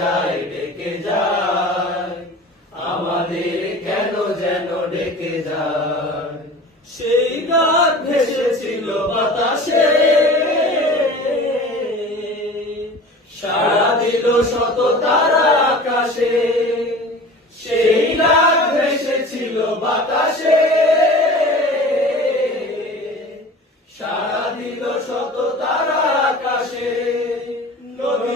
যায়, ডেকে যায়। আমাদের কেন যেন ডেকে যায়? সেই রাত ভেসেছিল বাতাসে। সারা দিল শত তারা আকাশে। সেই রাত ভেসেছিল বাতাসে। সারা দিল শত তারা আকাশে।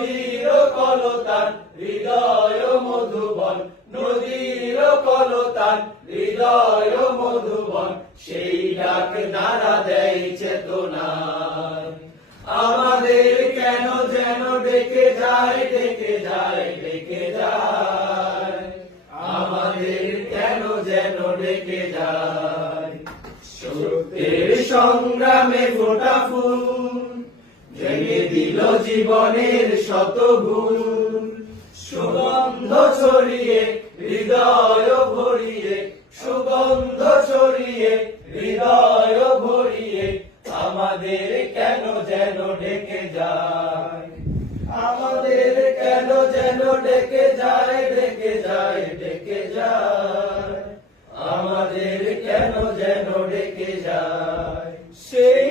নদীর কলতান হৃদয় মধুবন। নদীর কলতান হৃদয় মধুবন। সেই ডাক নারা দেয় চেতনায়। আমাদের কেন যেন ডেকে যায় ডেকে যায় ডেকে যায়। আমাদের কেন যেন ডেকে যায়। সত্যের সংগ্রামে ফোটা দিল জীবনের শত ভুল সুগন্ধ ছড়িয়ে, হৃদয় ভরিয়ে, সুগন্ধ ছড়িয়ে, হৃদয় ভরিয়ে, আমাদের কেন যেন ডেকে যায়? আমাদের কেন যেন ডেকে যায় ডেকে যায় ডেকে যায়? আমাদের কেন যেন ডেকে যায়? সেই